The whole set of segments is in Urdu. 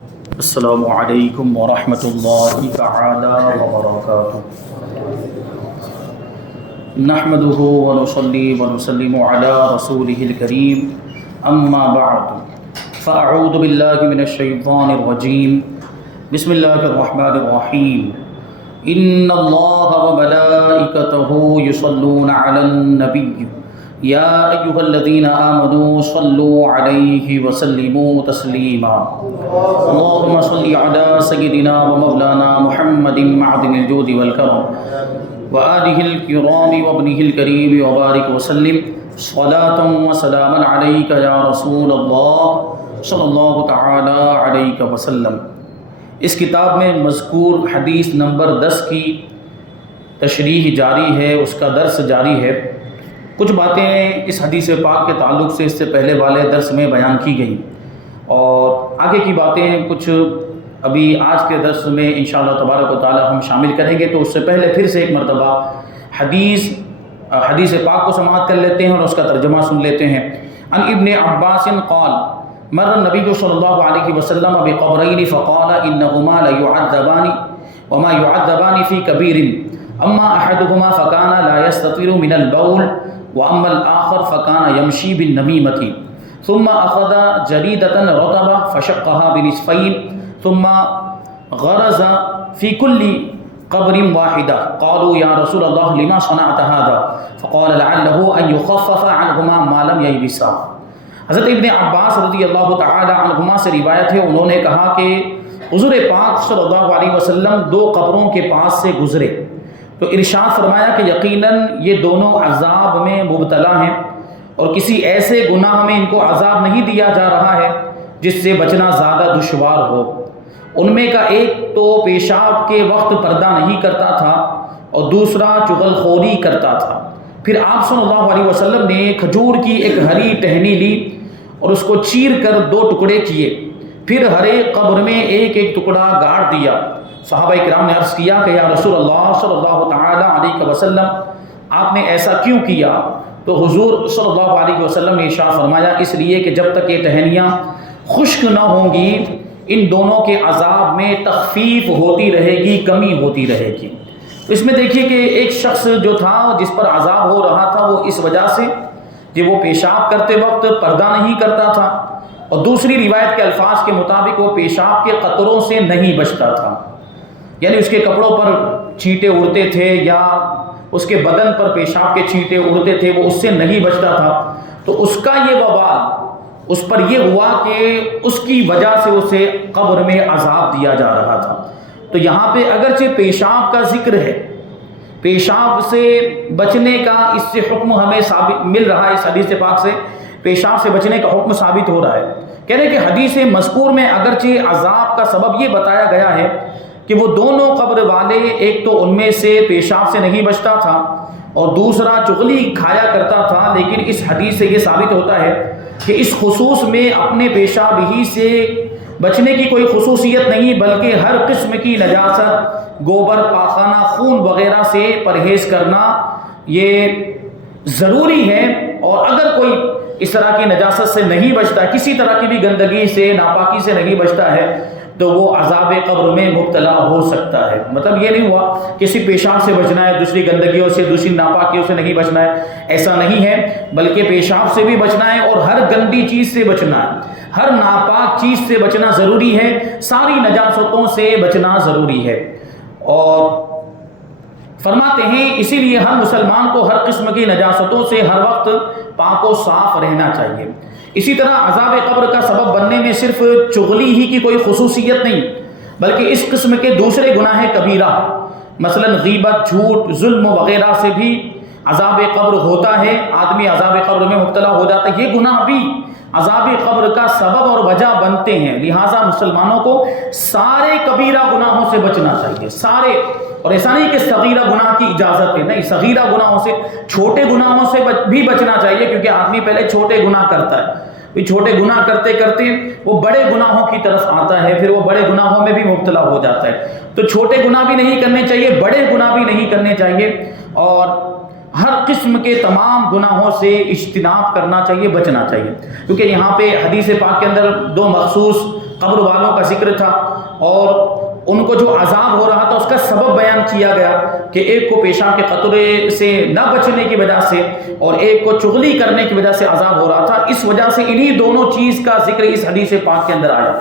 السلام علیکم ورحمۃ اللہ تعالی وبرکاتہ۔ نحمده ونصلي ونسلم على رسوله الكريم اما بعد فاعوذ باللہ من الشیطان الرجیم بسم اللہ الرحمن الرحیم ان اللہ وملائکتہ یصلون علی النبی یا ایہا الذین آمنوا صلوا علیہ وسلموا تسلیما اللہم صل علی سیدنا ومولانا محمد معدن الجود والکرم وآلہ الکرام وابنہ الکریم وبارک وسلم صلاۃ وسلاما علیک یا رسول اللہ صلی اللہ تعالی علیہ وسلم۔ اس کتاب میں مذکور حدیث نمبر 10 کی تشریح جاری ہے، اس کا درس جاری ہے۔ کچھ باتیں اس حدیث پاک کے تعلق سے اس سے پہلے والے درس میں بیان کی گئیں، اور آگے کی باتیں کچھ ابھی آج کے درس میں انشاءاللہ تبارک و تعالی ہم شامل کریں گے۔ تو اس سے پہلے پھر سے ایک مرتبہ حدیث پاک کو سماعت کر لیتے ہیں اور اس کا ترجمہ سن لیتے ہیں۔ عن ابن عباس قال مر النبی صلی اللہ علیہ وسلم بقبرین فقال انہما لیعذبان وما يعذبان في كبير اما احدهما فكان لا يستطير من البول واما الاخر فكان يمشي بالنميمة ثم اخذ جريدة رطبة فشقها بنصفين ثم غرز في كل قبر واحدة قالوا يا رسول الله لما صنعت هذا فقال لعله ان يخفف عنهما ما لم ييبسا۔ حضرت ابن عباس رضی اللہ تعالی عنہما سے روایت ہے، انہوں نے کہا کہ حضور پاک صلی اللہ علیہ وسلم 2 قبروں کے پاس سے گزرے تو ارشاد فرمایا کہ یقیناً یہ دونوں عذاب میں مبتلا ہیں اور کسی ایسے گناہ میں ان کو عذاب نہیں دیا جا رہا ہے جس سے بچنا زیادہ دشوار ہو۔ ان میں کا ایک تو پیشاب کے وقت پردہ نہیں کرتا تھا اور دوسرا چغل خوری کرتا تھا۔ پھر آپ صلی اللہ علیہ وسلم نے کھجور کی ایک ہری ٹہنی لی اور اس کو چیر کر 2 ٹکڑے کیے، پھر ہر ایک قبر میں ایک ایک ٹکڑا گاڑ دیا۔ صحابہ کرام نے عرض کیا کہ یا رسول اللہ صلی اللہ تعالی علیہ وسلم آپ نے ایسا کیوں کیا؟ تو حضور صلی اللہ علیہ وسلم نے ارشاد فرمایا اس لیے کہ جب تک یہ ٹہنیاں خشک نہ ہوں گی ان دونوں کے عذاب میں تخفیف ہوتی رہے گی، کمی ہوتی رہے گی۔ اس میں دیکھیے کہ ایک شخص جو تھا جس پر عذاب ہو رہا تھا وہ اس وجہ سے کہ وہ پیشاب کرتے وقت پردہ نہیں کرتا تھا، اور دوسری روایت کے الفاظ کے مطابق وہ پیشاب کے قطروں سے نہیں بچتا تھا، یعنی اس کے کپڑوں پر چھینٹے اڑتے تھے یا اس کے بدن پر پیشاب کے چھینٹے اڑتے تھے، وہ اس سے نہیں بچتا تھا۔ تو اس کا یہ وبال اس پر یہ ہوا کہ اس کی وجہ سے اسے قبر میں عذاب دیا جا رہا تھا۔ تو یہاں پہ اگرچہ پیشاب کا ذکر ہے، پیشاب سے بچنے کا اس سے حکم ہمیں ثابت مل رہا ہے، اس حدیث پاک سے پیشاب سے بچنے کا حکم ثابت ہو رہا ہے۔ کہہ رہے کہ حدیث مذکور میں اگرچہ عذاب کا سبب یہ بتایا گیا ہے کہ وہ دونوں قبر والے ایک تو ان میں سے پیشاب سے نہیں بچتا تھا اور دوسرا چغلی کھایا کرتا تھا، لیکن اس حدیث سے یہ ثابت ہوتا ہے کہ اس خصوص میں اپنے پیشاب ہی سے بچنے کی کوئی خصوصیت نہیں، بلکہ ہر قسم کی نجاست، گوبر، پاخانہ، خون وغیرہ سے پرہیز کرنا یہ ضروری ہے۔ اور اگر کوئی اس طرح کی نجاست سے نہیں بچتا، کسی طرح کی بھی گندگی سے، ناپاکی سے نہیں بچتا ہے تو وہ عذاب قبر میں مبتلا ہو سکتا ہے۔ مطلب یہ نہیں ہوا کہ صرف پیشاب سے بچنا ہے، دوسری گندگیوں سے، دوسری ناپاکیوں سے نہیں بچنا ہے، ایسا نہیں ہے، بلکہ پیشاب سے بھی بچنا ہے اور ہر گندی چیز سے بچنا ہے، ہر ناپاک چیز سے بچنا ضروری ہے، ساری نجاستوں سے بچنا ضروری ہے۔ اور فرماتے ہیں اسی لیے ہر مسلمان کو ہر قسم کی نجاستوں سے ہر وقت پاک و صاف رہنا چاہیے۔ اسی طرح عذاب قبر کا سبب بننے میں صرف چغلی ہی کی کوئی خصوصیت نہیں، بلکہ اس قسم کے دوسرے گناہ کبیرہ مثلا غیبت، جھوٹ، ظلم وغیرہ سے بھی عذاب قبر ہوتا ہے، آدمی عذاب قبر میں مبتلا ہو جاتا ہے، یہ گناہ بھی عذاب قبر کا سبب اور وجہ بنتے ہیں۔ لہٰذا مسلمانوں کو سارے کبیرہ گناہوں سے بچنا چاہیے، سارے، اور ایسا نہیں کہ صغیرہ گناہ کی اجازت ہے، نہیں، صغیرہ گناہوں سے، چھوٹے گناہوں سے بھی بچنا چاہیے، کیونکہ آدمی پہلے چھوٹے گناہ کرتا ہے، پھر چھوٹے گناہ کرتے کرتے وہ بڑے گناہوں کی طرف آتا ہے، پھر وہ بڑے گناہوں میں بھی مبتلا ہو جاتا ہے۔ تو چھوٹے گناہ بھی نہیں کرنے چاہیے، بڑے گناہ بھی نہیں کرنے چاہیے، اور ہر قسم کے تمام گناہوں سے اجتناب کرنا چاہیے، بچنا چاہیے، کیونکہ یہاں پہ حدیث پاک کے اندر دو مخصوص قبر والوں کا ذکر تھا اور ان کو جو عذاب ہو رہا تھا اس کا سبب بیان کیا گیا کہ ایک کو پیشاب کے قطرے سے نہ بچنے کی وجہ سے اور ایک کو چغلی کرنے کی وجہ سے عذاب ہو رہا تھا. اس وجہ سے انہی دونوں چیز کا ذکر اس حدیث پاک کے اندر آیا.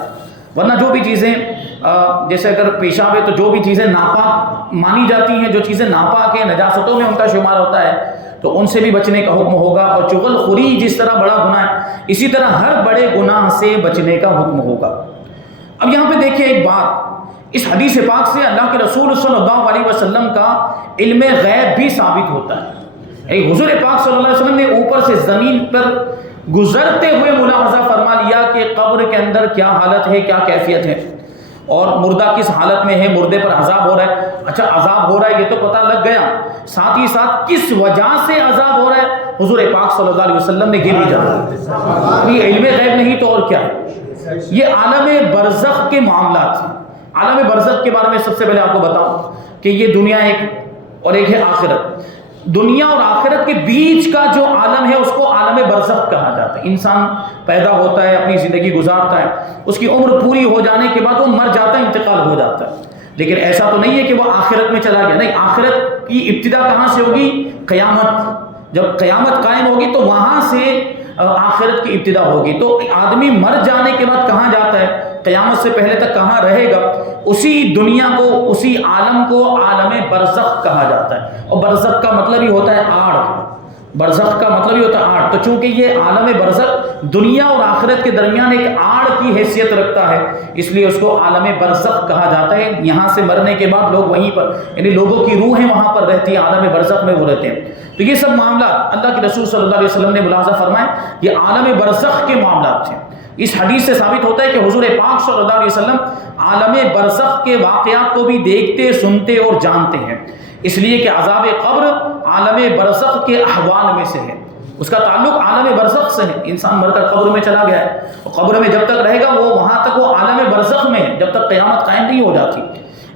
ورنہ جو بھی چیزیں جیسے اگر پیشاب ہے تو جو بھی چیزیں ناپاک مانی جاتی ہیں، جو چیزیں ناپاک ہیں، نجاستوں میں ان کا شمار ہوتا ہے، تو ان سے بھی بچنے کا حکم ہوگا. اور چغل خوری جس طرح بڑا گناہ ہے، اسی طرح ہر بڑے گناہ سے بچنے کا حکم ہوگا. اب یہاں پہ دیکھیں ایک بات، اس حدیث پاک سے اللہ کے رسول صلی اللہ علیہ وسلم کا علم غیب بھی ثابت ہوتا ہے. حضور پاک صلی اللہ علیہ وسلم نے اوپر سے زمین پر گزرتے ہوئے ملاحظہ فرما لیا کہ قبر کے اندر کیا حالت ہے، کیا کیفیت ہے، اور مردہ کس حالت میں ہے، مردے پر عذاب ہو رہا ہے. اچھا عذاب ہو رہا ہے یہ تو پتہ لگ گیا، ساتھ ہی ساتھ کس وجہ سے عذاب ہو رہا ہے حضور پاک صلی اللہ علیہ وسلم نے یہ بھی جانا. یہ علم غیب نہیں تو اور کیا ہے، یہ عالم برزخ کے معاملات ہیں. عالم برزخ کے بارے میں سب سے پہلے آپ کو بتاؤں کہ یہ دنیا ایک اور ایک ہے آخرت. دنیا اور آخرت کے بیچ کا جو عالم ہے اس کو عالم برزخ کہا جاتا ہے. انسان پیدا ہوتا ہے، اپنی زندگی گزارتا ہے، اس کی عمر پوری ہو جانے کے بعد وہ مر جاتا ہے، انتقال ہو جاتا ہے. لیکن ایسا تو نہیں ہے کہ وہ آخرت میں چلا گیا، نہیں. آخرت کی ابتدا کہاں سے ہوگی؟ قیامت. جب قیامت قائم ہوگی تو وہاں سے آخرت کی ابتدا ہوگی. تو آدمی مر جانے کے بعد کہاں جاتا ہے؟ قیامت سے پہلے تک کہاں رہے گا؟ اسی دنیا کو، اسی عالم کو عالم برزخ کہا جاتا ہے. اور برزخ کا مطلب ہی ہوتا ہے آڑ. برزخ کا مطلب ہی ہوتا ہے آڑ. تو چونکہ یہ عالم برزخ دنیا اور آخرت کے درمیان ایک آڑ کی حیثیت رکھتا ہے، اس لیے اس کو عالم برزخ کہا جاتا ہے. یہاں سے مرنے کے بعد لوگ وہیں پر، یعنی لوگوں کی روحیں وہاں پر رہتی ہیں، عالم برزخ میں وہ رہتے ہیں. تو یہ سب معاملات اللہ کے رسول صلی اللہ علیہ وسلم نے ملاحظہ فرمائے، یہ عالم برزخ کے معاملات ہیں. اس حدیث سے ثابت ہوتا ہے کہ حضور پاک صلی اللہ علیہ وسلم عالم برزخ کے واقعات کو بھی دیکھتے، سنتے اور جانتے ہیں. اس لیے کہ عذاب قبر عالم برزخ کے احوال میں سے ہے، اس کا تعلق عالم برزخ سے ہے. انسان مر کر قبر میں چلا گیا ہے، اور قبر میں جب تک رہے گا وہ وہاں تک وہ عالم برزخ میں ہے جب تک قیامت قائم نہیں ہو جاتی.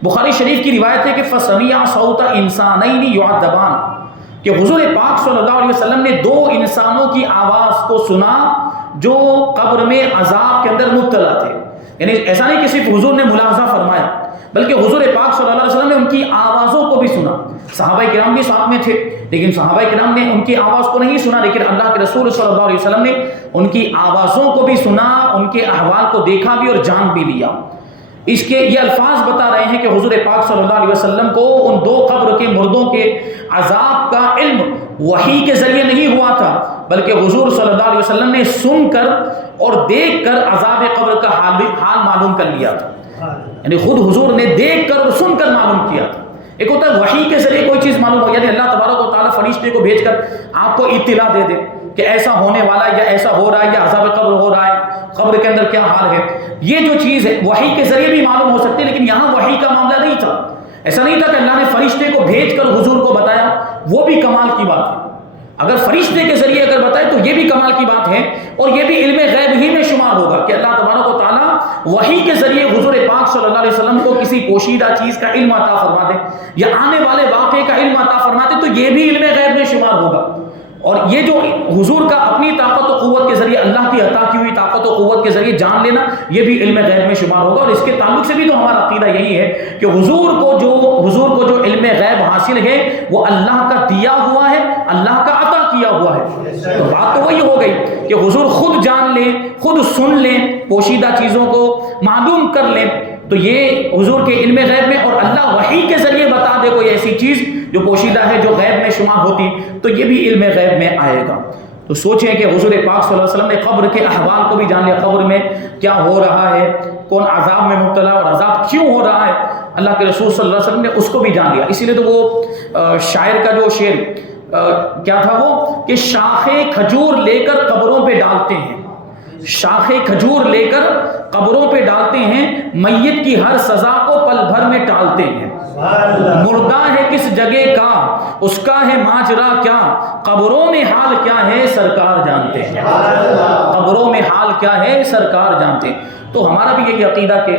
بخاری شریف کی روایت ہے کہ فَسَمِعَ صَوْتَ إِنسَانَيْنِ يُعَذَّبَانِ، کہ حضور پاک صلی اللہ علیہ وسلم نے دو انسانوں کی آواز کو سنا جو قبر میں عذاب کے اندر مبتلا تھے. یعنی ایسا نہیں کہ صرف حضور نے ملاحظہ فرمایا، بلکہ حضور پاک صلی اللہ علیہ وسلم نے ان کی آوازوں کو بھی سنا. صحابہ کرام بھی ساتھ میں تھے، لیکن صحابہ کرام نے ان کی آواز کو نہیں سنا، لیکن اللہ کے رسول صلی اللہ علیہ وسلم نے ان کی آوازوں کو بھی سنا، ان کے احوال کو دیکھا بھی اور جان بھی لیا. اس کے یہ الفاظ بتا رہے ہیں کہ حضور پاک صلی اللہ علیہ وسلم کو ان دو قبر کے مردوں کے عذاب کا علم وحی کے ذریعے نہیں ہوا تھا، بلکہ حضور صلی اللہ علیہ وسلم نے سن کر اور دیکھ کر عذاب قبر کا حال معلوم کر لیا تھا. یعنی خود حضور نے دیکھ کر اور سن کر معلوم کیا تھا. ایک ہوتا ہے وحی کے ذریعے کوئی چیز معلوم ہو، یعنی اللہ تبارک و تعالیٰ فرشتے کو بھیج کر آپ کو اطلاع دے دے کہ ایسا ہونے والا ہے، یا ایسا ہو رہا ہے، یا عذاب قبر ہو رہا ہے، قبر کے اندر کیا حال ہے. یہ جو چیز ہے وحی کے ذریعے بھی معلوم ہو سکتی ہے، لیکن یہاں وحی کا معاملہ نہیں تھا. ایسا نہیں تھا کہ اللہ نے فرشتے کو بھیج کر حضور کو بتایا، وہ بھی کمال کی بات ہے. اگر فرشتے کے ذریعے اگر بتائے تو یہ بھی کمال کی بات ہے، اور یہ بھی علم غیب ہی میں شمار ہوگا کہ اللہ تبارک و تعالیٰ وحی کے ذریعے حضور پاک صلی اللہ علیہ وسلم کو کسی پوشیدہ چیز کا علم عطا فرما دے یا آنے والے واقعے کا علم عطا فرما دے، تو یہ بھی علم غیب میں شمار ہوگا. اور یہ جو حضور کا اپنی طاقت و قوت کے ذریعے، اللہ کی عطا کی ہوئی طاقت و قوت کے ذریعے جان لینا، یہ بھی علم غیب میں شمار ہوگا. اور اس کے تعلق سے بھی تو ہمارا عقیدہ یہی ہے کہ حضور کو جو علم غیب حاصل ہے وہ اللہ کا دیا ہوا ہے، اللہ کا عطا کیا ہوا ہے. تو بات تو وہی ہو گئی کہ حضور خود جان لیں، خود سن لیں، پوشیدہ چیزوں کو معلوم کر لیں، تو یہ حضور کے علم غیب میں، اور اللہ وحی کے ذریعے بتا دے کوئی ایسی چیز جو پوشیدہ ہے، جو غیب میں شمار ہوتی، تو یہ بھی علم غیب میں آئے گا. تو سوچیں کہ حضور پاک صلی اللہ علیہ وسلم نے قبر کے احوال کو بھی جان لیا، قبر میں کیا ہو رہا ہے، کون عذاب میں مبتلا اور عذاب کیوں ہو رہا ہے، اللہ کے رسول صلی اللہ علیہ وسلم نے اس کو بھی جان لیا. اسی لیے تو وہ شاعر کا جو شعر کیا تھا وہ کہ شاخیں کھجور لے کر قبروں پہ ڈالتے ہیں، شاخیں کھجور لے کر قبروں پہ ڈالتے ہیں، میت کی ہر سزا کو پل بھر میں ٹالتے ہیں. مردہ ہے کس جگہ کا، اس کا ہے ماجرا کیا، قبروں میں حال کیا ہے سرکار جانتے ہیں. قبروں میں حال کیا ہے سرکار جانتے ہیں. تو ہمارا بھی یہی عقیدہ کہ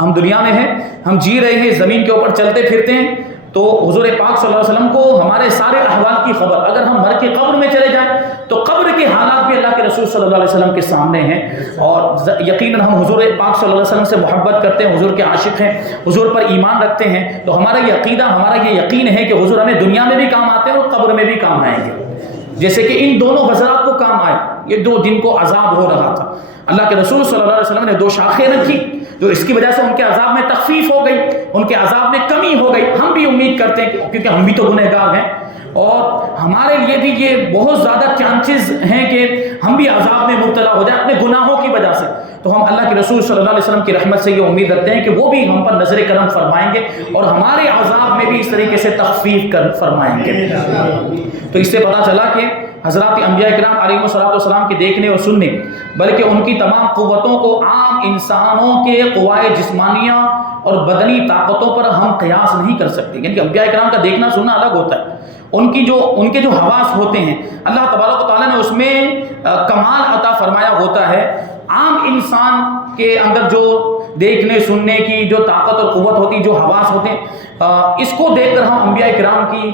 ہم دنیا میں ہیں، ہم جی رہے ہیں، زمین کے اوپر چلتے پھرتے ہیں، تو حضور پاک صلی اللہ علیہ وسلم کو ہمارے سارے احوال کی خبر، اگر ہم مر کے قبر میں چلے جائیں تو قبر کے حالات بھی اللہ کے رسول صلی اللہ علیہ وسلم کے سامنے ہیں، اور یقیناً ہم حضور پاک صلی اللہ علیہ وسلم سے محبت کرتے ہیں، حضور کے عاشق ہیں، حضور پر ایمان رکھتے ہیں، تو ہمارا یہ عقیدہ، ہمارا یہ یقین ہے کہ حضور ہمیں دنیا میں بھی کام آتے ہیں اور قبر میں بھی کام آئیں گے، جیسے کہ ان دونوں غزرات کو کام آئے، یہ دو جن کو عذاب ہو رہا تھا، اللہ کے رسول صلی اللہ علیہ وسلم نے دو شاخیں رکھی جو اس کی وجہ سے ان کے عذاب میں تخفیف ہو گئی، ان کے عذاب میں کمی ہو گئی۔ ہم بھی امید کرتے ہیں کیونکہ ہم بھی تو گنہگار ہیں، اور ہمارے لیے بھی یہ بہت زیادہ چانسز ہیں کہ ہم بھی عذاب میں مبتلا ہو جائیں اپنے گناہوں کی وجہ سے، تو ہم اللہ کے رسول صلی اللہ علیہ وسلم کی رحمت سے یہ امید رکھتے ہیں کہ وہ بھی ہم پر نظر کرم فرمائیں گے اور ہمارے عذاب میں بھی اس طریقے سے تخفیف فرمائیں گے۔ تو اس سے پتہ چلا کہ حضرات انبیاء کرام علیہ السلام کے دیکھنے اور سننے، بلکہ ان کی تمام قوتوں کو عام انسانوں کے قوائے جسمانیہ اور بدنی طاقتوں پر ہم قیاس نہیں کر سکتے، یعنی کہ انبیاء کرام کا دیکھنا سننا الگ ہوتا ہے، ان کے جو حواس ہوتے ہیں اللہ تبارک و تعالیٰ نے اس میں کمال عطا فرمایا ہوتا ہے۔ عام انسان کے اندر جو دیکھنے سننے کی جو طاقت اور قوت ہوتی، جو حواس ہوتے ہیں، اس کو دیکھ کر ہم انبیاء کرام کی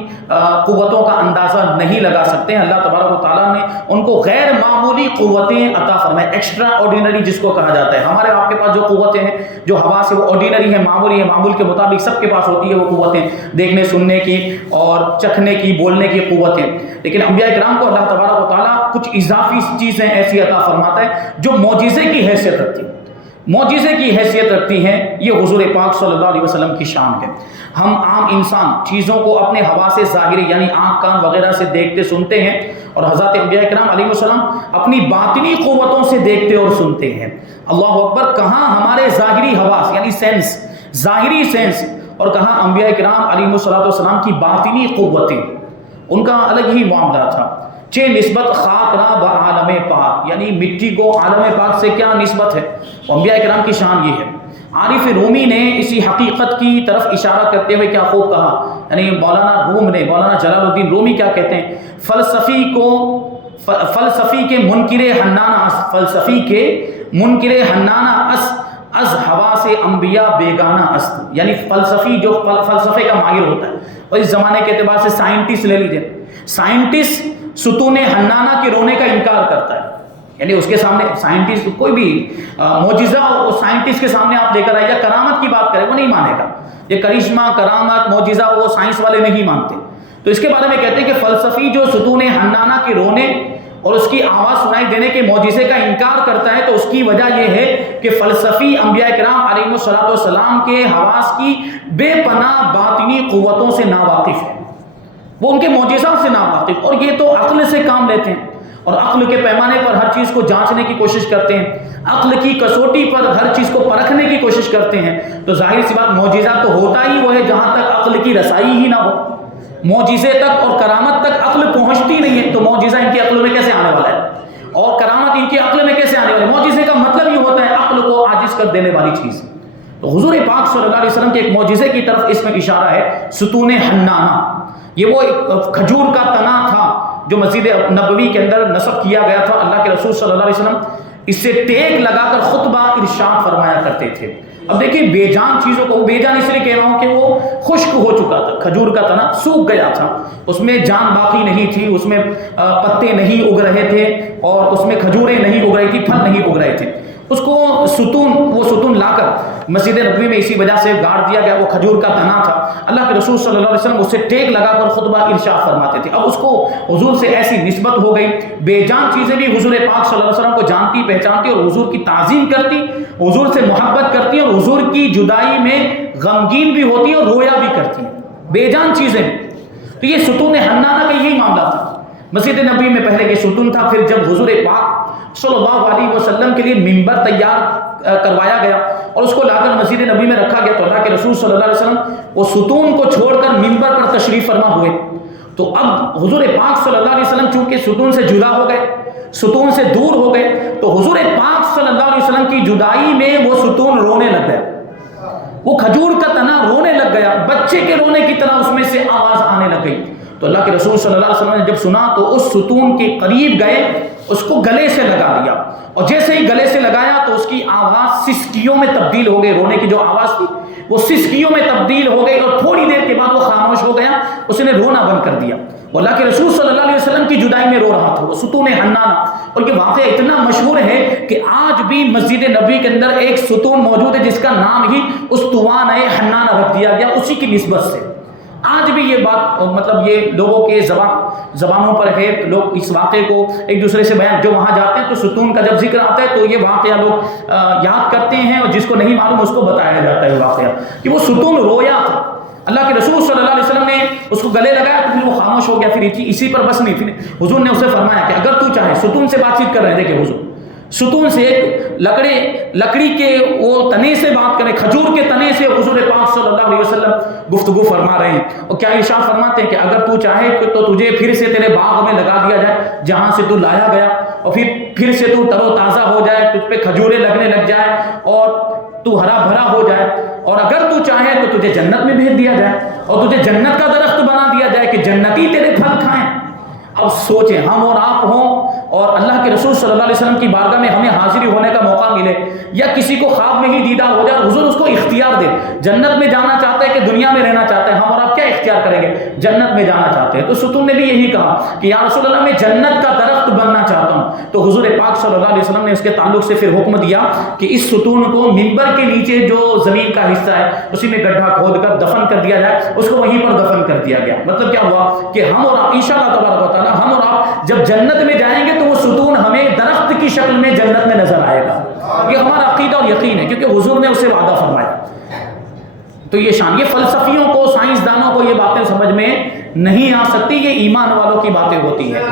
قوتوں کا اندازہ نہیں لگا سکتے ہیں۔ اللہ تبارک و تعالیٰ نے ان کو غیر معمولی قوتیں عطا فرمائے، ایکسٹرا آرڈینری جس کو کہا جاتا ہے۔ ہمارے آپ کے پاس جو قوتیں ہیں، جو حواس ہے، وہ آرڈینری ہیں، معمولی ہیں، معمول کے مطابق سب کے پاس ہوتی ہے وہ قوتیں، دیکھنے سننے کی اور چکھنے کی، بولنے کی قوتیں، لیکن انبیاء کرام کو اللہ تبارک و تعالیٰ کچھ اضافی چیزیں ایسی عطا فرماتا ہے جو معجزے کی حیثیت رکھتی ہیں، معجزے کی حیثیت رکھتی ہیں۔ یہ حضور پاک صلی اللہ علیہ وسلم کی شان ہے۔ ہم عام انسان چیزوں کو اپنے حواس ظاہری یعنی آنکھ کان وغیرہ سے دیکھتے سنتے ہیں، اور حضرات انبیاء کرام علیہ السلام اپنی باطنی قوتوں سے دیکھتے اور سنتے ہیں۔ اللہ اکبر! کہاں ہمارے ظاہری حواس یعنی سینس، ظاہری سینس، اور کہاں انبیاء کرام علیہ السلام کی باطنی قوتیں، ان کا الگ ہی معاملہ تھا۔ چہ نسبت خاک را با عالم پاک، یعنی مٹی کو عالم پاک سے کیا نسبت ہے؟ انبیاء کرام کی شان یہ ہے۔ عارف رومی نے اسی حقیقت کی طرف اشارہ کرتے ہوئے کیا خوب کہا، یعنی مولانا جلال الدین رومی کیا کہتے ہیں، فلسفی کے منکر حنانہ از حواس انبیاء بیگانہ است، یعنی فلسفی جو فلسفے کا ماہر ہوتا ہے، اور اس زمانے کے اعتبار سے سائنٹسٹ لے لیجئے، سائنٹسٹ ستون حنانہ کے رونے کا انکار کرتا ہے، یعنی اس کے سامنے سائنٹسٹ کوئی بھی معجزہ سائنٹسٹ کے سامنے آپ لے کر آئے یا کرامت کی بات کرے وہ نہیں مانے گا، یہ کرشمہ، کرامت، معجزہ وہ سائنس والے نہیں مانتے، تو اس کے بارے میں کہتے ہیں کہ فلسفی جو ستون حنانہ کے رونے اور اس کی آواز سنائی دینے کے معجزے کا انکار کرتا ہے، تو اس کی وجہ یہ ہے کہ فلسفی انبیاء کرام علیہ السلام کے حواس کی بے پناہ باطنی قوتوں سے ناواقف ہے، وہ ان کے معجزات سے ناواقف، اور یہ تو عقل سے کام لیتے ہیں اور عقل کے پیمانے پر ہر چیز کو جانچنے کی کوشش کرتے ہیں، عقل کی کسوٹی پر ہر چیز کو پرکھنے کی کوشش کرتے ہیں، تو ظاہر سی بات معجزہ تو ہوتا ہی وہ ہے جہاں تک عقل کی رسائی ہی نہ ہو، معجزے تک اور کرامت تک عقل پہنچتی نہیں ہے، تو معجزہ ان کی عقل میں کیسے آنے والا ہے اور کرامت ان کی عقل میں کیسے آنے والی ہے؟ معجزے کا مطلب یہ ہوتا ہے عقل کو عاجز کر دینے والی چیز۔ تو حضور پاک صلی اللہ علیہ وسلم کے ایک معجزے کی طرف اس میں اشارہ ہے، ستون حنانہ، یہ وہ ایک کھجور کا تنا تھا جو مسجد نبوی کے اندر نصب کیا گیا تھا، اللہ کے رسول صلی اللہ علیہ وسلم اس سے ٹیک لگا کر خطبہ ارشاد فرمایا کرتے تھے۔ اب دیکھیں بے جان چیزوں کو، بے جان اس لیے کہہ رہا ہوں کہ وہ خشک ہو چکا تھا، کھجور کا تنا سوکھ گیا تھا، اس میں جان باقی نہیں تھی، اس میں پتے نہیں اگ رہے تھے اور اس میں کھجوریں نہیں اگ رہی تھی، پھل نہیں اگ رہے تھے، اس کو وہ ستون لا کر مسجد نبوی میں اسی وجہ سے گاڑ دیا گیا، وہ کھجور کا تنا تھا، اللہ کے رسول صلی اللہ علیہ وسلم اس سے ٹیک لگا کر خطبہ ارشاد فرماتے تھے۔ اب اس کو حضور سے ایسی نسبت ہو گئی، بے جان چیزیں بھی حضور پاک صلی اللہ علیہ وسلم کو جانتی پہچانتی اور حضور کی تعظیم کرتی، حضور سے محبت کرتی اور حضور کی جدائی میں غمگین بھی ہوتی اور رویا بھی کرتی، بے جان چیزیں۔ تو یہ ستون حنانہ کا یہی معاملہ تھا، مسجد نبوی میں پہلے یہ ستون تھا، پھر جب حضور پاک صلی اللہ علیہ وسلم کے لیے منبر تیار کروایا گیا اور اس کو لا کر مسجد نبی میں رکھا گیا، تو اللہ کے رسول صلی اللہ علیہ وسلم وہ ستون کو چھوڑ کر منبر پر تشریف فرما ہوئے، تو اب حضور پاک صلی اللہ علیہ وسلم چونکہ ستون سے جدا ہو گئے، ستون سے دور ہو گئے، تو حضور پاک صلی اللہ علیہ وسلم کی جدائی میں وہ ستون رونے لگ گیا، وہ کھجور کا تنا رونے لگ گیا، بچے کے رونے کی طرح اس میں سے آواز آنے لگ گئی۔ تو اللہ کے رسول صلی اللہ علیہ وسلم نے جب سنا تو اس ستون کے قریب گئے، اس کو گلے سے لگا لیا، اور جیسے ہی گلے سے لگایا تو اس کی آواز سسکیوں میں تبدیل ہو گئی، رونے کی جو آواز تھی وہ سسکیوں میں تبدیل ہو گئی اور تھوڑی دیر کے بعد وہ خاموش ہو گیا، اس نے رونا بند کر دیا. وہ اللہ کے رسول صلی اللہ علیہ وسلم کی جدائی میں رو رہا تھا، وہ ستون حنانہ. اور یہ واقعہ اتنا مشہور ہے کہ آج بھی مسجد نبوی کے اندر ایک ستون موجود ہے جس کا نام ہی استوانہ حنانہ رکھ دیا گیا اسی کی نسبت سے. آج بھی یہ بات مطلب یہ لوگوں کے زبانوں پر ہے، لوگ اس واقعے کو ایک دوسرے سے بیان، جو وہاں جاتے ہیں تو ستون کا جب ذکر آتا ہے تو یہ واقعہ لوگ یاد کرتے ہیں، اور جس کو نہیں معلوم اس کو بتایا جاتا ہے واقعہ کہ وہ ستون رویا تھا. اللہ کے رسول صلی اللہ علیہ وسلم نے اس کو گلے لگایا تو پھر وہ خاموش ہو گیا. پھر اسی پر بس نہیں، پھر حضور نے اسے فرمایا کہ اگر تو چاہے، ستون سے بات چیت کر رہے ہیں، دیکھیں حضور ستون سے لکڑی کے وہ تنے سے بات کریں، کھجور کے تنے سے حضور پاک صلی اللہ علیہ وسلم گفتگو فرما رہے ہیں. اور کیا ارشاد فرماتے ہیں کہ اگر تو چاہے تو تجھے پھر سے تیرے باغ میں لگا دیا جائے جہاں سے تو لایا گیا، اور پھر سے تو تر و تازہ ہو جائے، تجھ پہ کھجوریں لگنے لگ جائے اور تو ہرا بھرا ہو جائے. اور اگر تو چاہے تو تجھے جنت میں بھیج دیا جائے اور تجھے جنت کا درخت بنا دیا جائے کہ جنتی تیرے پھل کھائیں. اب سوچیں ہم اور آپ ہوں اور اللہ کے رسول صلی اللہ علیہ وسلم کی بارگاہ میں ہمیں حاضری ہونے کا موقع ملے، یا کسی کو خواب میں ہی دیدار ہو جائے، حضور اس کو اختیار دے. جنت میں جانا چاہتے ہیں کہ دنیا میں رہنا چاہتے ہیں؟ ہم اور آپ کیا اختیار کریں گے؟ جنت میں جانا چاہتے ہیں. تو ستون نے بھی یہی کہا کہ یا رسول اللہ میں جنت کا درخت بننا چاہتا ہوں. تو حضور پاک صلی اللہ علیہ وسلم نے اس کے تعلق سے پھر حکم دیا کہ اس ستون کو منبر کے نیچے جو زمین کا حصہ ہے اسی میں گڈھا کھود کر دفن کر دیا جائے. اس کو وہیں پر دفن کر دیا گیا. مطلب کیا ہوا کہ ہم اور آپ انشاءاللہ تبارک و تعالی ہم اور آپ جب جنت میں جائیں گے تو وہ ستون ہمیں درخت کی شکل میں جنت میں نظر آئے گا. یہ ہمارا عقیدہ اور یقین ہے کیونکہ حضور نے اسے وعدہ فرمایا. تو یہ شان، یہ فلسفیوں کو، سائنسدانوں کو یہ باتیں سمجھ میں نہیں آ سکتی، یہ ایمان والوں کی باتیں ہوتی ہیں.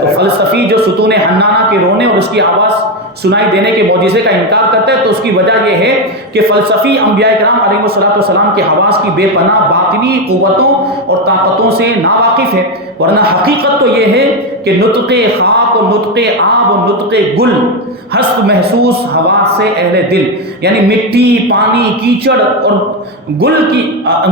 تو فلسفی جو ستون حنانہ کے رونے اور اس کی آواز سنائی دینے کے معجزے کا انکار کرتا ہے تو اس کی وجہ یہ ہے کہ فلسفی انبیاء کرام علیہ السلام کے حواس کی بے پناہ باطنی قوتوں اور طاقتوں سے ناواقف ہے. ورنہ حقیقت تو یہ ہے کہ نطق خاک اور نطق آب اور نطق گل حسب محسوس حواس سے اہل دل، یعنی مٹی، پانی، کیچڑ اور گل کی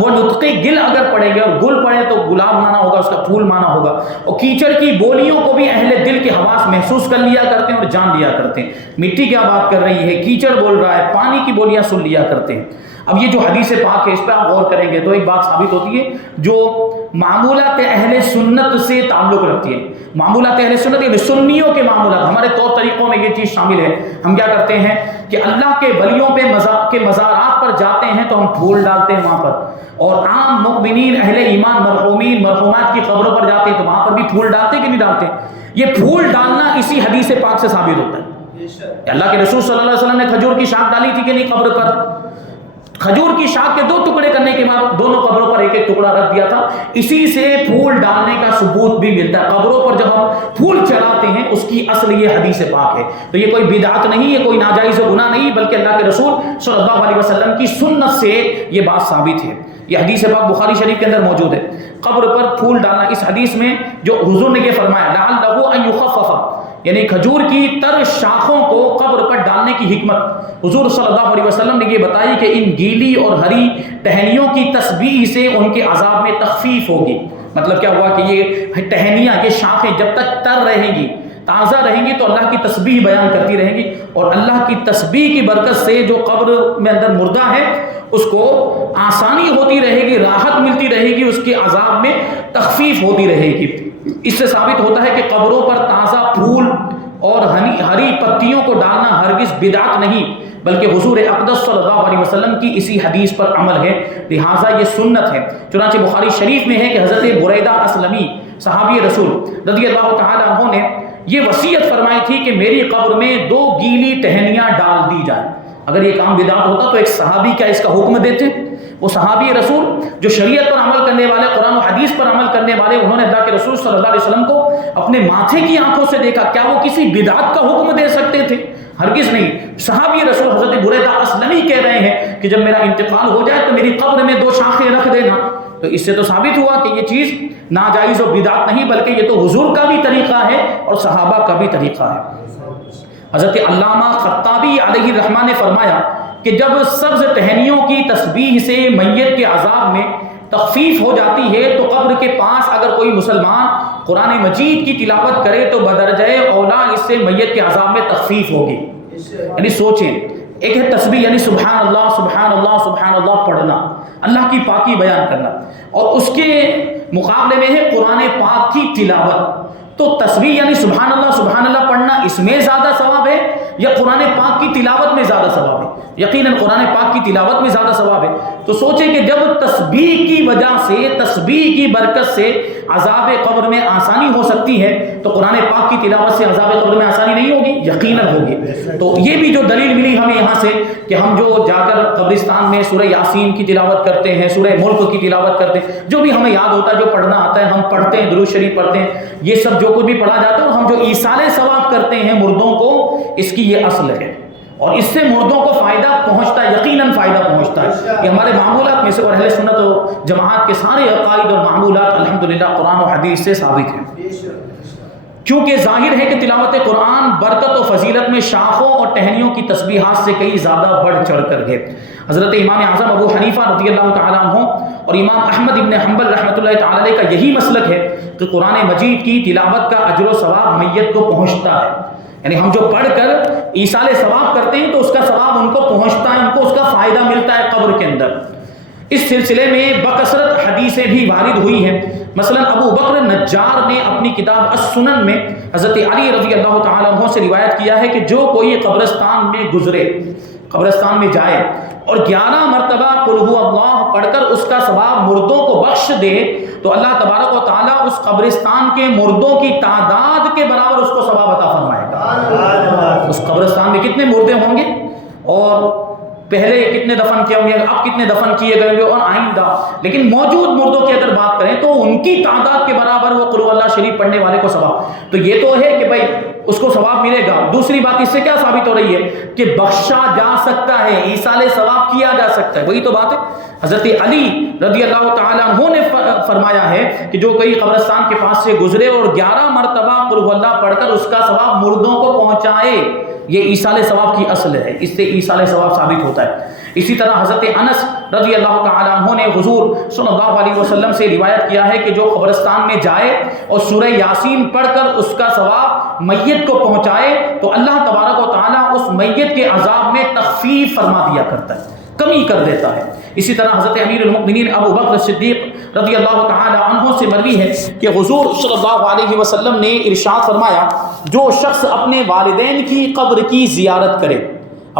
وہ نطق گل اگر پڑے گے اور گل پڑے تو گلاب مانا ہوگا، اس کا پھول مانا ہوگا. اور کیچڑ کی بولیوں کو بھی اہل دل کے حواس محسوس کر لیا کرتے ہیں اور جان لیا کرتے ہیں. مٹی کیا بات کر رہی ہے، کیچڑ بول رہا ہے، پانی کی بولیاں سن لیا کرتے ہیں. اب یہ جو حدیث پاک ہے اس پہ آپ غور کریں گے تو ایک بات ثابت ہوتی ہے جو معمولات اہل سنت سے تعلق رکھتی ہے. معمولات اہل سنت یعنی سنیوں کے معمولات، ہمارے طور طریقوں میں یہ چیز شامل ہے. ہم کیا کرتے ہیں کہ اللہ کے ولیوں پہ کے مزارات پر جاتے ہیں تو ہم پھول ڈالتے ہیں وہاں پر، اور عام مؤمنین اہل ایمان مرحومین مرحومات کی قبروں پر جاتے ہیں تو وہاں پر بھی پھول ڈالتے کہ نہیں ڈالتے؟ یہ پھول ڈالنا اسی حدیث پاک سے ثابت ہوتا ہے. اللہ کے رسول صلی اللہ علیہ وسلم نے کھجور کی شاخ ڈالی تھی کہ نہیں قبر پر؟ کھجور کی شاخ کے 2 ٹکڑے کرنے کے بعد دونوں قبروں پر ایک ایک ٹکڑا رکھ دیا تھا. اسی سے پھول ڈالنے کا ثبوت بھی ملتا ہے. قبروں پر جب ہم پھول چڑھاتے ہیں اس کی اصل یہ حدیث پاک ہے. تو یہ کوئی بدعت نہیں، یہ کوئی ناجائز گناہ نہیں، بلکہ اللہ کے رسول صلی اللہ علیہ وسلم کی سنت سے یہ بات ثابت ہے. یہ حدیث پاک بخاری شریف کے اندر موجود ہے. قبر پر پھول ڈالنا، اس حدیث میں جو حضور نے یہ فرمایا لعلہ ان یخفف، یعنی کھجور کی تر شاخوں کو قبر پر ڈالنے کی حکمت حضور صلی اللہ علیہ وسلم نے یہ بتائی کہ ان گیلی اور ہری ٹہنیوں کی تسبیح سے ان کے عذاب میں تخفیف ہوگی. مطلب کیا ہوا کہ یہ ٹہنیاں، یہ شاخیں جب تک تر رہیں گی، تازہ رہیں گی تو اللہ کی تسبیح بیان کرتی رہیں گی، اور اللہ کی تسبیح کی برکت سے جو قبر میں اندر مردہ ہے اس کو آسانی ہوتی رہے گی، راحت ملتی رہے گی، اس کے عذاب میں تخفیف ہوتی رہے گی. اس سے ثابت ہوتا ہے کہ قبروں پر تازہ پھول اور ہری پتیوں کو ڈالنا ہرگز بدعت نہیں، بلکہ حضور اقدس صلی اللہ علیہ وسلم کی اسی حدیث پر عمل ہے، لہٰذا یہ سنت ہے. چنانچہ بخاری شریف میں ہے کہ حضرت بریدہ اسلمی صحابی رسول رضی اللہ تعالی عنہ نے یہ وصیت فرمائی تھی کہ میری قبر میں 2 گیلی ٹہنیاں ڈال دی جائیں. اگر یہ کام بدعت ہوتا تو ایک صحابی کیا اس کا حکم دیتے؟ وہ صحابی رسول جو شریعت پر عمل کرنے والے، قرآن و حدیث پر عمل کرنے والے، انہوں نے اللہ کے رسول صلی اللہ علیہ وسلم کو اپنے ماتھے کی آنکھوں سے دیکھا، کیا وہ کسی بدعت کا حکم دے سکتے تھے؟ ہرگز نہیں. صحابی رسول حضرت بریدہ اسلمی کہہ رہے ہیں کہ جب میرا انتقال ہو جائے تو میری قبر میں 2 شاخیں رکھ دینا. تو اس سے تو ثابت ہوا کہ یہ چیز ناجائز و بدعت نہیں، بلکہ یہ تو حضور کا بھی طریقہ ہے اور صحابہ کا بھی طریقہ ہے. حضرت علامہ خطابی علیہ الرحمہ نے فرمایا کہ جب سبز ٹہنیوں کی تسبیح سے میت کے عذاب میں تخفیف ہو جاتی ہے تو قبر کے پاس اگر کوئی مسلمان قرآن مجید کی تلاوت کرے تو بدرجہ اولا اس سے میت کے عذاب میں تخفیف ہوگی. یعنی سوچیں ایک ہے تسبیح یعنی سبحان اللہ سبحان اللہ سبحان اللہ پڑھنا، اللہ کی پاکی بیان کرنا، اور اس کے مقابلے میں ہے قرآن پاک کی تلاوت۔ تو تسبیح یعنی سبحان اللہ پڑھنا، اس میں زیادہ ثواب ہے یا قرآن پاک کی تلاوت میں زیادہ ثواب ہے؟ یقیناً قرآن پاک کی تلاوت میں زیادہ ثواب ہے۔ تو سوچیں کہ جب تسبیح کی وجہ سے، تسبیح کی برکت سے عذاب قبر میں آسانی ہو سکتی ہے، تو قرآن پاک کی تلاوت سے عذاب قبر میں آسانی نہیں ہوگی؟ یقیناً ہوگی۔ تو یہ بھی جو دلیل ملی ہمیں یہاں سے کہ ہم جو جا کر قبرستان میں سورہ یاسین کی تلاوت کرتے ہیں، سورہ ملک کی تلاوت کرتے ہیں، جو بھی ہمیں یاد ہوتا ہے، جو پڑھنا آتا ہے ہم پڑھتے ہیں، درود شریف پڑھتے ہیں، یہ سب جو کچھ بھی پڑھا جاتا ہے، اور ہم جو ایصال ثواب کرتے ہیں مردوں کو، اس کی یہ اصل ہے، اور اس سے مردوں کو فائدہ پہنچتا ہے، یقیناً فائدہ پہنچتا ہے۔ یہ ہمارے معمولات میں سے، اور اہل سنت و جماعت کے سارے عقائد اور معمولات الحمدللہ قرآن و حدیث سے ثابت ہیں، کیونکہ ظاہر ہے کہ تلاوت قرآن برکت و فضیلت میں شاخوں اور ٹہنیوں کی تسبیحات سے کئی زیادہ بڑھ چڑھ کر ہے۔ حضرت امام اعظم ابو حنیفہ رضی اللہ تعالیٰ عنہ اور امام احمد ابن حنبل رحمۃ اللہ تعالیٰ علیہ کا یہی مسلک ہے کہ قرآن مجید کی تلاوت کا اجر و ثواب میت کو پہنچتا ہے، یعنی ہم جو پڑھ کر ایصال ثواب کرتے ہیں تو اس کا ثواب ان کو پہنچتا ہے، ان کو اس کا فائدہ ملتا ہے قبر کے اندر۔ اس سلسلے میں بکثرت حدیثیں بھی وارد ہوئی ہیں۔ مثلا ابو بکر نجار نے اپنی کتاب السنن میں حضرت علی رضی اللہ تعالیٰ عنہ سے روایت کیا ہے کہ جو کوئی قبرستان میں گزرے، قبرستان میں جائے اور 11 مرتبہ قل هو اللہ پڑھ کر اس کا ثواب مردوں کو بخش دے، تو اللہ تبارک و تعالیٰ اس قبرستان کے مردوں کی تعداد کے برابر اس کو ثواب عطا فرمائے گا۔ اس قبرستان میں کتنے مردے ہوں گے، اور پہلے کتنے دفن کیے ہوں گے، اب کتنے دفن کیے گئے ہوں گے، اور آئندہ، لیکن موجود مردوں کی اگر بات کریں تو ان کی تعداد کے برابر وہ قل اللہ شریف پڑھنے والے کو ثواب۔ تو یہ تو ہے کہ بھائی اس کو ثواب ملے گا۔ دوسری بات اس سے کیا ثابت ہو رہی ہے کہ بخشا جا سکتا ہے، ایصال ثواب کیا جا سکتا ہے، وہی تو بات ہے۔ حضرت علی رضی اللہ تعالیٰ عنہ نے فرمایا ہے کہ جو کوئی قبرستان کے پاس سے گزرے اور 11 مرتبہ قل اللہ پڑھ کر اس کا ثواب مردوں کو پہنچائے، یہ ایصال ثواب کی اصل ہے، اس سے ایصال ثواب ثابت ہوتا ہے۔ اسی طرح حضرت انس رضی اللہ تعالیٰ عنہ نے حضور صلی اللہ علیہ وسلم سے روایت کیا ہے کہ جو قبرستان میں جائے اور سورہ یاسین پڑھ کر اس کا ثواب میت کو پہنچائے تو اللہ تبارک و تعالیٰ اس میت کے عذاب میں تخفیف فرما دیا کرتا ہے، کمی کر دیتا ہے۔ اسی طرح حضرت امیر المؤمنین ابو بکر صدیق رضی اللہ تعالی عنہ سے مروی ہے کہ حضور صلی اللہ علیہ وسلم نے ارشاد فرمایا، جو شخص اپنے والدین کی قبر کی زیارت کرے،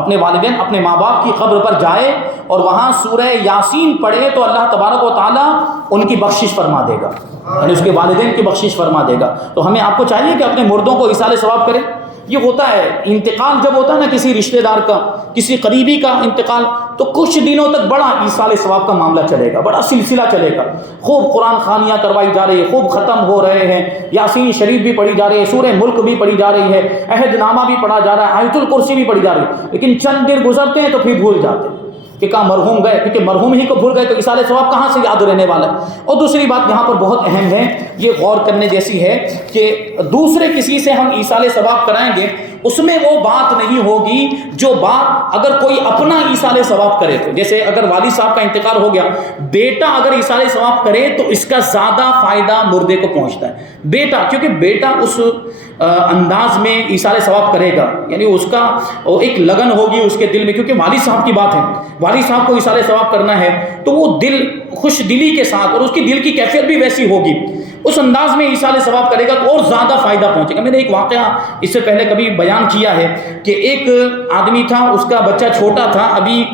اپنے والدین اپنے ماں باپ کی قبر پر جائے اور وہاں سورہ یاسین پڑھے تو اللہ تبارک و تعالیٰ ان کی بخشش فرما دے گا، یعنی اس کے والدین کی بخشش فرما دے گا۔ تو ہمیں آپ کو چاہیے کہ اپنے مردوں کو ایصال ثواب کریں۔ یہ ہوتا ہے انتقال جب ہوتا ہے نا کسی رشتہ دار کا، کسی قریبی کا انتقال، تو کچھ دنوں تک بڑا ایصال ثواب کا معاملہ چلے گا، بڑا سلسلہ چلے گا، خوب قرآن خوانیاں کروائی جا رہی ہے، خوب ختم ہو رہے ہیں، یاسین شریف بھی پڑھی جا رہی ہے، سورہ ملک بھی پڑھی جا رہی ہے، عہد نامہ بھی پڑھا جا رہا ہے، آیت الکرسی بھی پڑھی جا رہی ہے، لیکن چند دن گزرتے ہیں تو پھر بھول جاتے ہیں کہ کہاں مرحوم گئے، کیونکہ مرحوم ہی کو بھول گئے تو ایصال ثواب کہاں سے یاد رہنے والا ہے۔ اور دوسری بات یہاں پر بہت اہم ہے، یہ غور کرنے جیسی ہے کہ دوسرے کسی سے ہم ایصال ثواب کرائیں گے، اس میں وہ بات نہیں ہوگی جو بات اگر کوئی اپنا ایصال ثواب کرے تو، جیسے اگر والد صاحب کا انتقال ہو گیا، بیٹا اگر ایصال ثواب کرے تو اس کا زیادہ فائدہ مردے کو پہنچتا ہے۔ بیٹا، کیونکہ بیٹا اس انداز میں ایصال ثواب کرے گا، یعنی اس کا ایک لگن ہوگی اس کے دل میں، کیونکہ والد صاحب کی بات ہے، والد صاحب کو ایصال ثواب کرنا ہے تو وہ دل خوش دلی کے ساتھ، اور اس کی دل کی کیفیت بھی ویسی ہوگی، اس انداز میں ایصال ثواب کرے گا تو اور زیادہ فائدہ پہنچے گا۔ میں نے ایک واقعہ اس سے پہلے کبھی بیان کیا ہے کہ ایک آدمی تھا، اس کا بچہ چھوٹا تھا، ابھی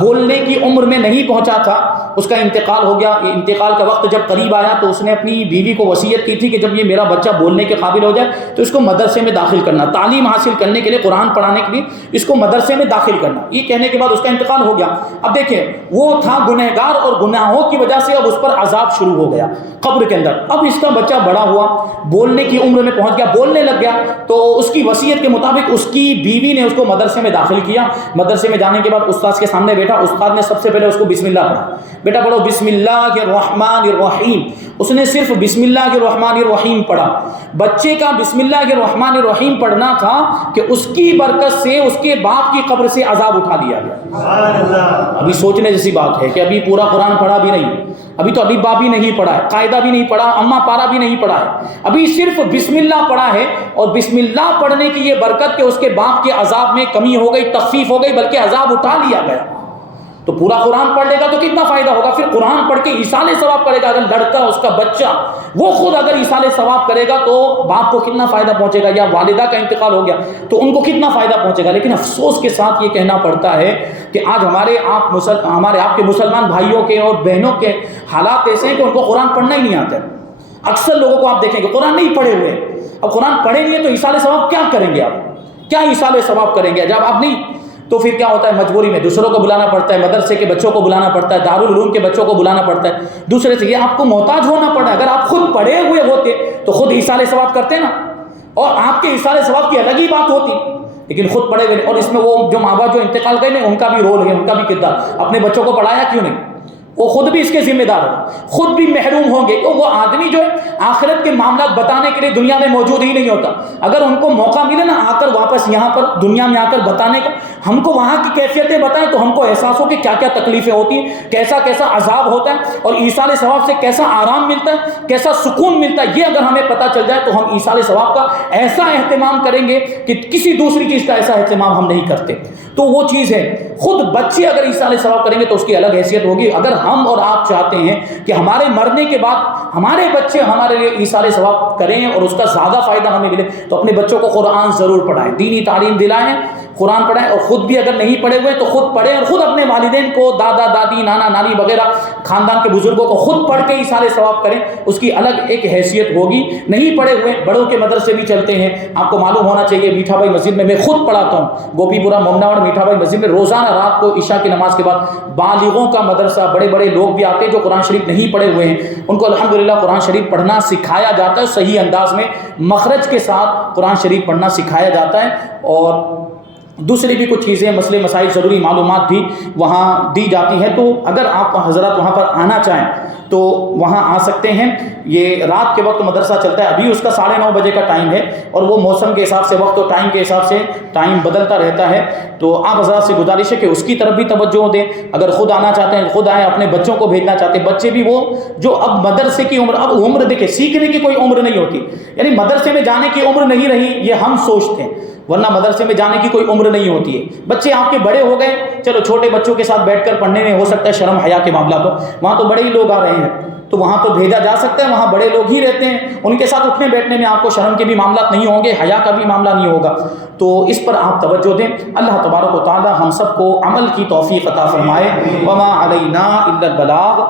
بولنے کی عمر میں نہیں پہنچا تھا، اس کا انتقال ہو گیا۔ انتقال کا وقت جب قریب آیا تو اس نے اپنی بیوی کو وصیت کی تھی کہ جب یہ میرا بچہ بولنے کے قابل ہو جائے تو اس کو مدرسے میں داخل کرنا، تعلیم حاصل کرنے کے لیے، قرآن پڑھانے کے لیے اس کو مدرسے میں داخل کرنا۔ یہ کہنے کے بعد اس کا انتقال ہو گیا۔ اب دیکھیں، وہ تھا گنہگار اور گناہوں کی وجہ سے اب اس پر عذاب شروع ہو گیا قبر کے اندر۔ اب اس کا بچہ بڑا ہوا، بولنے کی عمر میں پہنچ گیا، بولنے لگ گیا، تو اس کی وصیت کے مطابق اس کی بیوی نے اس کو مدرسے میں داخل کیا۔ مدرسے میں جانے کے بعد استاد کے سامنے بیٹھا، استاد نے سب سے پہلے اس کو بسم اللہ پڑھا، بیٹا پڑھو بسم اللہ الرحمن الرحیم. اس نے صرف بسم اللہ الرحمن الرحیم پڑھا. بچے کا بسم اللہ الرحمن الرحیم پڑھنا تھا کہ اس کی برکت سے اس کے باپ کی قبر سے عذاب اٹھا لیا گیا. ابھی سوچنے جیسی بات ہے کہ ابھی پورا قرآن پڑھا بھی نہیں, ابھی تو ابھی با بھی نہیں پڑھا ہے, قاعدہ بھی نہیں پڑھا, اما پارا بھی نہیں پڑھا ہے, ابھی صرف بسم اللہ پڑھا ہے. اور بسم اللہ پڑھنے کی یہ برکت کہ اس کے باپ کے عذاب میں کمی ہو گئی, تخفیف ہو گئی, بلکہ عذاب اٹھا لیا گیا. تو پورا قرآن پڑھ لے گا تو کتنا فائدہ ہوگا. پھر قرآن پڑھ کے ایصال ثواب کرے گا, اگر لڑکا اس کا بچہ وہ خود اگر ایصال ثواب کرے گا تو باپ کو کتنا فائدہ پہنچے گا, یا والدہ کا انتقال ہو گیا تو ان کو کتنا فائدہ پہنچے گا. لیکن افسوس کے ساتھ یہ کہنا پڑتا ہے کہ آج ہمارے آپ کے مسلمان بھائیوں کے اور بہنوں کے حالات ایسے ہیں کہ ان کو قرآن پڑھنا ہی نہیں آتا. اکثر لوگوں کو آپ دیکھیں گے قرآن نہیں پڑھے ہوئے. اب قرآن پڑھے نہیں ہے تو ایصال ثواب کیا کریں گے, آپ کیا ایصال ثواب کریں گے جب آپ نہیں. تو پھر کیا ہوتا ہے, مجبوری میں دوسروں کو بلانا پڑتا ہے, مدرسے کے بچوں کو بلانا پڑتا ہے, دارالعلوم کے بچوں کو بلانا پڑتا ہے, دوسرے سے. یہ آپ کو محتاج ہونا پڑا. اگر آپ خود پڑھے ہوئے ہوتے تو خود ایصال ثواب کرتے نا, اور آپ کے ایصال ثواب کی الگ ہی بات ہوتی. لیکن خود پڑھے ہوئے, اور اس میں وہ جو ماں باپ جو انتقال گئے نا ان کا بھی رول ہے, ان کا بھی کردار. اپنے بچوں کو پڑھایا کیوں نہیں, وہ خود بھی اس کے ذمہ دار ہیں, خود بھی محروم ہوں گے. تو وہ آدمی جو ہے آخرت کے معاملات بتانے کے لیے دنیا میں موجود ہی نہیں ہوتا. اگر ان کو موقع ملے نا آ کر واپس یہاں پر دنیا میں آ کر بتانے کا, ہم کو وہاں کی کیفیتیں بتائیں تو ہم کو احساس ہو کہ کیا کیا تکلیفیں ہوتی ہیں, کیسا کیسا عذاب ہوتا ہے, اور ایصال ثواب سے کیسا آرام ملتا ہے, کیسا سکون ملتا ہے. یہ اگر ہمیں پتہ چل جائے تو ہم ایصال ثواب کا ایسا اہتمام کریں گے کہ کسی دوسری چیز کا ایسا اہتمام ہم نہیں کرتے. تو وہ چیز ہے, خود بچے اگر ایصال ثواب کریں گے تو اس کی الگ حیثیت ہوگی. اگر ہم اور آپ چاہتے ہیں کہ ہمارے مرنے کے بعد ہمارے بچے ہمارے لیے ایصال ثواب کریں اور اس کا زیادہ فائدہ ہمیں ملے, تو اپنے بچوں کو قرآن ضرور پڑھائیں, دینی تعلیم دلائیں, قرآن پڑھائیں. اور خود بھی اگر نہیں پڑھے ہوئے تو خود پڑھیں, اور خود اپنے والدین کو, دادا دادی نانا نانی وغیرہ خاندان کے بزرگوں کو خود پڑھ کے ایصال ثواب کریں. اس کی الگ ایک حیثیت ہوگی. نہیں پڑھے ہوئے بڑوں کے مدرسے بھی چلتے ہیں, آپ کو معلوم ہونا چاہیے. میٹھا بھائی مسجد میں خود پڑھاتا ہوں, گوپی پورہ مومناوڑ میٹھا بھائی مسجد میں روزانہ رات کو عشاء کی نماز کے بعد بالغوں کا مدرسہ, بڑے بڑے لوگ بھی آتے ہیں جو قرآن شریف نہیں پڑھے ہوئے ہیں, ان کو الحمدللہ قرآن شریف پڑھنا سکھایا جاتا ہے. صحیح انداز میں مخرج کے ساتھ قرآن شریف پڑھنا سکھایا جاتا ہے. اور دوسری بھی کچھ چیزیں, مسئلے مسائل, ضروری معلومات بھی وہاں دی جاتی ہیں. تو اگر آپ حضرات وہاں پر آنا چاہیں تو وہاں آ سکتے ہیں. یہ رات کے وقت مدرسہ چلتا ہے, ابھی اس کا 9:30 بجے کا ٹائم ہے, اور وہ موسم کے حساب سے, وقت اور ٹائم کے حساب سے ٹائم بدلتا رہتا ہے. تو آپ حضرات سے گزارش ہے کہ اس کی طرف بھی توجہ دیں. اگر خود آنا چاہتے ہیں خود آئیں, اپنے بچوں کو بھیجنا چاہتے ہیں, بچے بھی وہ جو اب مدرسے کی عمر, اب عمر دیکھیں سیکھنے کی کوئی عمر نہیں ہوتی, یعنی مدرسے میں جانے کی عمر نہیں رہی, یہ ہم سوچتے ہیں, ورنہ مدرسے میں جانے کی کوئی عمر نہیں ہوتی ہے. بچے آپ کے بڑے ہو گئے, چلو چھوٹے بچوں کے ساتھ بیٹھ کر پڑھنے میں ہو سکتا ہے شرم حیا کے معاملات ہو, وہاں تو بڑے ہی لوگ آ رہے ہیں تو وہاں تو بھیجا جا سکتا ہے, وہاں بڑے لوگ ہی رہتے ہیں, ان کے ساتھ اٹھنے بیٹھنے میں آپ کو شرم کے بھی معاملات نہیں ہوں گے, حیا کا بھی معاملہ نہیں ہوگا. تو اس پر آپ توجہ دیں. اللہ تبارک و تعالی ہم سب کو عمل کی توفیق عطا فرمائے. وما علینا الا البلاغ.